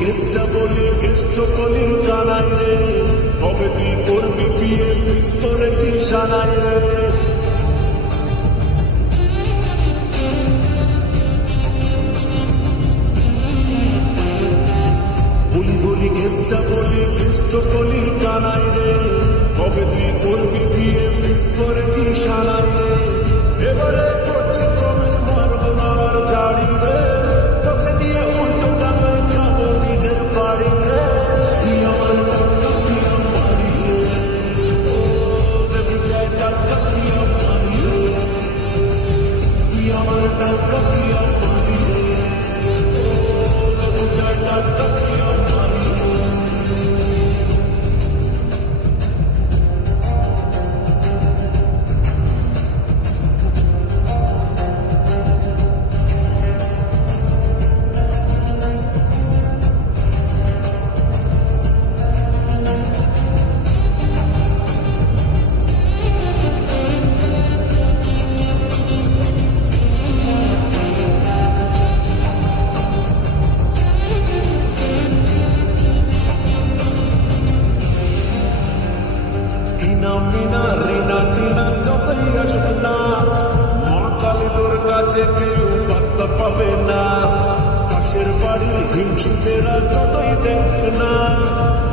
কেসটা বলি কেষ্ট বলি জানাই রে, কবে তুই করবি বিয়ে ফিক্স করেছি জানাই রে। বলি কেসটা বলি কেষ্ট বলি জানাই রে, কবে তুই করবি বিয়ে ফিক্স করেছি জানাই রে। এবারে করছি প্রমিস মারবো না আর জানি রে, তোকে নিয়ে উল্টো ডাঙায় যাবো নিজের বাড়ি রে। তুই আমার টাকা তুই আমারি রে, ও বেবি চাই টাকা তুই আমারি রে, তুই আমার টাকা তুই আমারি রে, ও বেবি চাই টাকা তুই আমারি রে। মিনা রিনা টিনা যতই আসবে না, মা কালী তোর কাছে কেউ পাত্তা পাবে না। পাশের বাড়ির হিংসুকেরা যতই দেখবে না,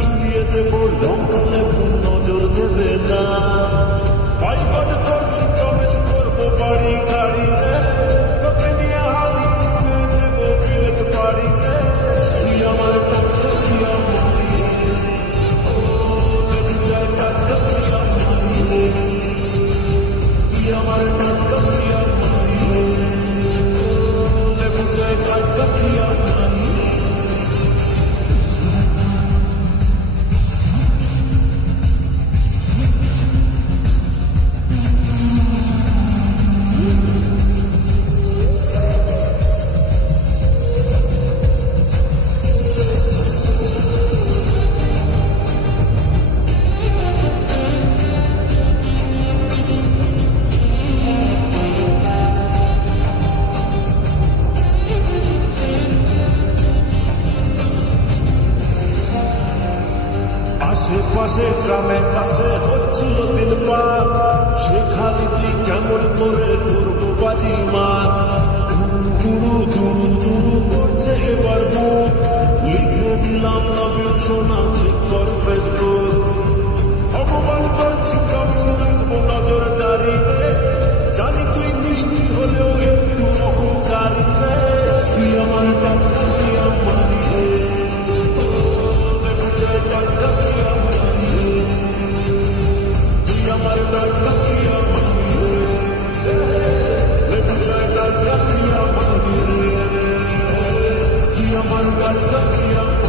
ঝুলিয়ে দেবো লঙ্কা লেবু নজর দেবে না। বাইকট করছি প্রবেশ করবো বাড়ি গাড়ি রে, তোকে নিয়ে হারি দেবো বিলেত বাড়ি রে। তুই আমার টাকা তুই আমারি রে, ও বেবি চাই টাকা তুই আমারি রে, তুই আমার টাকা তুই আমারি রে, ও বেবি চাই টাকা তুই আমারি রে। আশেপাশে গ্রামে কাছে হচ্ছিল দিন পার, সেখানে তুই কেমন করে করবো বাজি মার। দুরু দুরু দুরু করছে এবার মুখ, লিখে দিলাম নবীন সোনা চেক কর ফেসবুক। ভগবান করছি কামিজ রাখবো নজর দাঁড়ি রে, জানি তুই মিষ্টি হলেও একটু অহংকারী রে। তুই আমার টাকা তুই আমারি রে, ও বেবি চাই টাকা তুই আমারি রে, তুই আমার টাকা তুই আমারি রে, বেবি চাই টাকা তুই আমারি রে, তুই আমার টাকা তুই আমারি রে।